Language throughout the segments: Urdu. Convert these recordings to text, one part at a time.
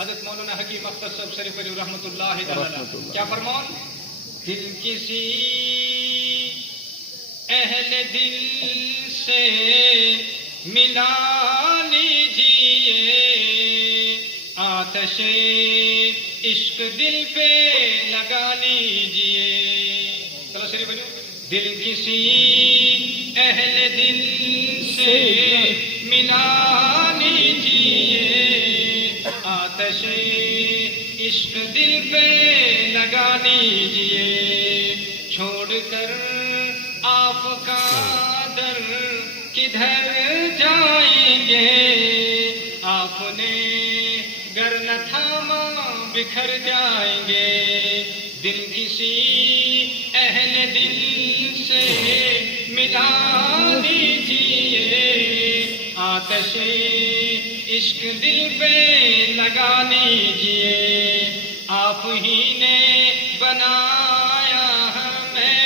حضرت مولانا حکیم اختر صاحب شریف علی رحمۃ اللہ تعالی کیا فرمان؟ دل کسی اہل دل سے ملا لیجیے، آتش عشق دل پہ لگا لیجیے. چلو شریف بنو. دل کسی اہل دل سے ملا لیجیے، آتش عشق دل پہ لگا لیجیے. چھوڑ کر آپ کا در کدھر جائیں گے، آپ نے گر نہ تھاما بکھر جائیں گے. دل کسی اہل دل سے ملا لیجیے، آتش عشق دل پہ لگا لیجیے. آپ ہی نے بنایا ہمیں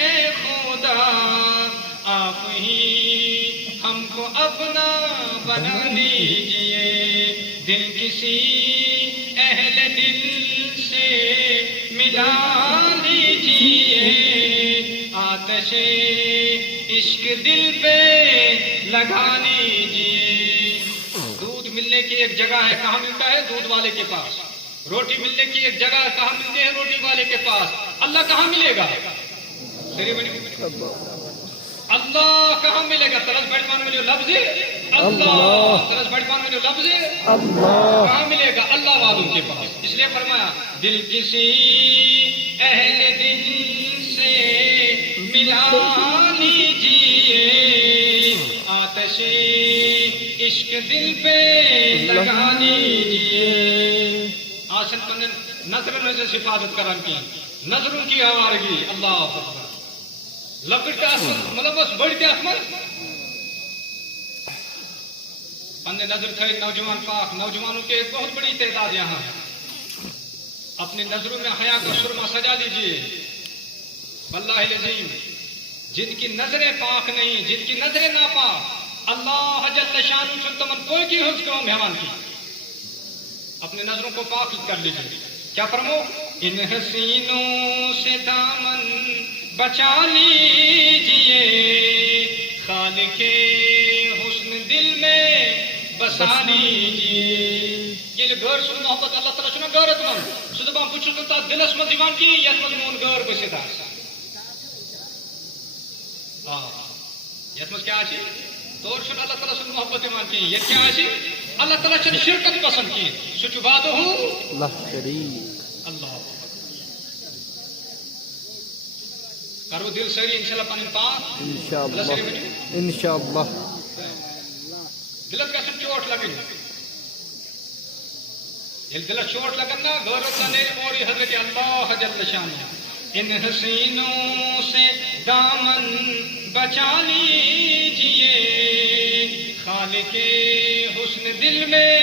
اے خدا، آپ ہی ہم کو اپنا بنا لیجیے. دل کسی اہل دل سے ملا لیجیے، آتش عشق دل پہ لگا لیجیے. دودھ ملنے کی ایک جگہ ہے، کہاں ملتا ہے؟ دودھ والے کے پاس. روٹی ملنے کی ایک جگہ کہاں ملتی ہے؟ روٹی والے کے پاس. اللہ کہاں ملے گا؟ اللہ کہاں ملے گا؟ ترس بڑپان میں جو لفظ ہے اللہ، ترس بڑپان میں جو لفظ ہے اللہ، کہاں ملے گا؟ اللہ والوں کے پاس. اس لیے فرمایا دل کسی اہل دل سے ملا لیجیے، آتش عشق دل پہ لگا لیجیے. آسن کو نظر میں سے حفاظت کرن کی، نظروں کی آوارگی. اللہ اکبر. لکڑ کا مطلب بس بڑھتے احمد پنے نظر تھے. نوجوان پاک نوجوانوں کی ایک بہت بڑی تعداد یہاں ہے. اپنی نظروں میں حیا کا سرما سجا لیجیے. واللہ العظیم جن کی نظریں پاک نہیں، جن کی نظریں ناپاک، اللہ جل شانہ سے تمن کوئی کی حفظ کرو مہمان کی. اپنے نظروں کو پاک کر لیجیے. کیا فرمو؟ ان حسینوں سے دامن بچا لیجیے، خالق حسن دل میں بسا لیجیے. یہ غیر سن محبت اللہ تعالیٰ چھنا غیرت مند سو دپان بچ چھس تات دلس مز یوان کی یت مز مون غیر بسیت یت مز کیا آسی طور چھن اللہ تعالیٰ سن محبت یوان کی. یہ کیا آسی؟ اللہ تعالیٰ چھن شرکت پسند کی. سچ بات ہو اللہ شریک. اللہ کرو دل سری انشاءاللہ پنن پاک انشاءاللہ انشاءاللہ. دلس گژھن چوٹ لگن. یل دلس چوٹ لگن نا غیرت نے اور یہ حضرت اللہ جل شانہ ان حسینوں سے دامن بچا لیجیے، خالق حسن دل میں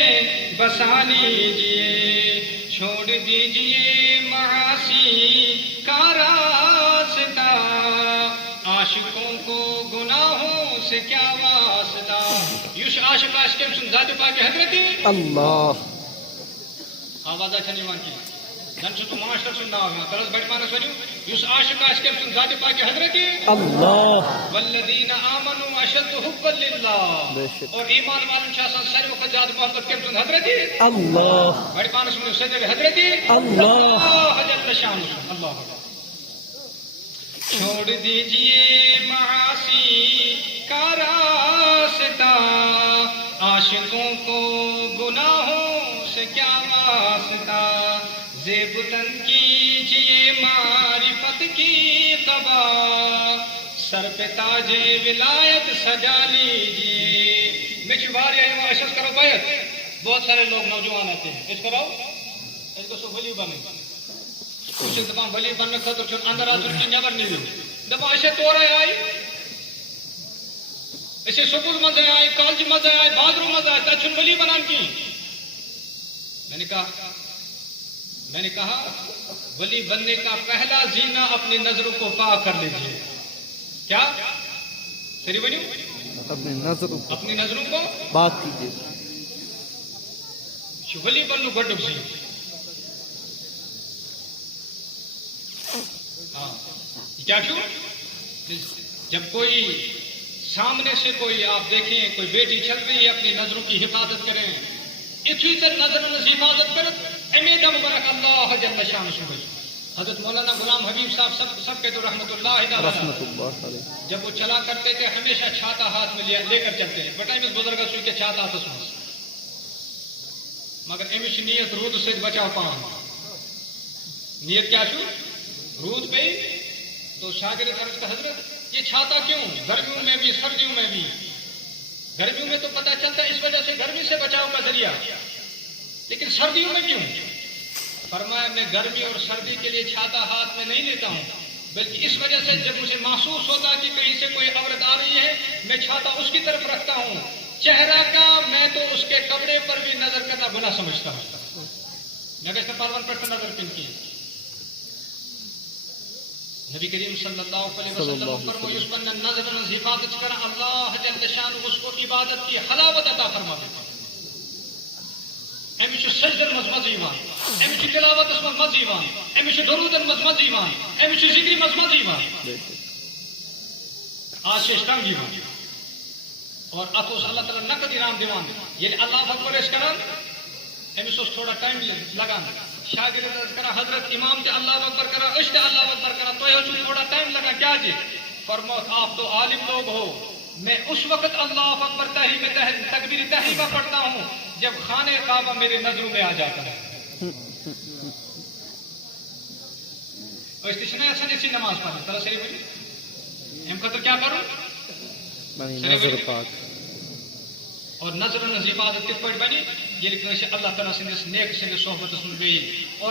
بسا لیجیے. چھوڑ دیجیے معاصی کا راستہ، عاشقوں کو گناہوں سے کیا واسطہ. یوش عاشق کم سن ذات پاک حضرتی اللہ. آواز چھن یوان کی زن تو ماسٹر سن ناو ہے ترس بڑ مانس ونیو یوس عاشق کم سن ذات پاک حضرتی اللہ. والذین آمنوا اشد حبا للہ. اور ایمان والن شاسن سر وقت زیادہ محبت کم سن حضرتی اللہ. بڑ مانس ونیو صدر حضرتی اللہ جل شانہ. اللہ چھوڑ دیجئے معاصی کا راستہ، عاشقوں کو گناہوں سے کیا واسطہ. زیب تن کیجئے معرفت کی قبا، سر پہ تاج ولایت سجا لیجئے. میں چواری آئی ہوں اشس کرو بیعت. بہت سارے لوگ نوجوان آتے ہیں اس کرو اس کو سو ولی بنے کچھ دپان ولی بننے خاطر چھن اندر اچھن کی نیبر نیو دپان اسے تورے آئی اسے سکول مزے آئی کالج مزے آئی بازرو مزے آئی تچھن ولی بنان کی. میں نے کہا ولی بننے کا پہلا زینہ اپنی نظروں کو پاک کر لیجیے. کیا سری بنیو اپنی نظروں کو بات کیجیے. ولی بنو گڈ سی ہاں کیا کیوں جب کوئی سامنے سے کوئی آپ دیکھیں کوئی بیٹی چل رہی ہے اپنی نظروں کی حفاظت کریں اتنی سے نظر حفاظت کریں امید مبارک اللہ جل شان سمجھ حضرت مولانا غلام حبیب صاحب سب کے تو رحمت اللہ علیہ جب وہ چلا کرتے تھے ہمیشہ چھاتا ہاتھ میں لے کر چلتے ہیں بٹائی میں بزرگ سوئی کے چھاتا ہاتھ سن مگر امش نیت رود سے بچاؤ پان نیت کیا چھو رود پہ تو شاگرد عرض کا حضرت یہ چھاتا کیوں گرمیوں میں بھی سردیوں میں بھی گرمیوں میں تو پتہ چلتا ہے اس وجہ سے گرمی سے بچاؤ کا ذریعہ لیکن سردیوں میں کیوں فرمایا میں گرمی اور سردی کے لیے چھاتا ہاتھ میں نہیں لیتا ہوں بلکہ اس وجہ سے جب مجھے محسوس ہوتا کہ کہیں سے کوئی عورت آ رہی ہے میں چھاتا اس کی طرف رکھتا ہوں چہرہ کا میں تو اس کے کپڑے پر بھی نظر کرنا گناہ سمجھتا ہوں میں کہتا پارون پر نظر پن کی نبی کریم صلی اللہ علیہ وسلم فرمائے اس پر نظر حفاظت کرنا اللہ جل شان اس کو عبادت کی حلاوت عطا فرما دیتا امس سجدن مز مز ایمان امس تلاوت مز ایمان امس درودن مز ایمان امس ذکر مز ایمان آج سے تنگ ایمان اور اتوس اللہ تعالیٰ نقد انعام دیوان یعنی اللہ اکبر اس کرن امس تھوڑا ٹائم لگان شاگرد کرا حضرت امام تے اللہ اکبر کرا اشت اللہ اکبر کرا تو تھوڑا ٹائم لگا کیا جی فرمایا آپ تو عالم لوگ ہو میں اس وقت اللہ اکبر تکبیر تحریمہ پڑھتا ہوں جب خانہ کعبہ میرے نظروں میں آ جاتا ہے اور اس نے اچھا جیسی نماز پڑھی طرح صحیح بولی ہم خطر کیا کروں نظر پاک اور نظر حفاظت کت پہ بنی یہ اللہ تعالیٰ سندس نیک سندس صحبت گئی اور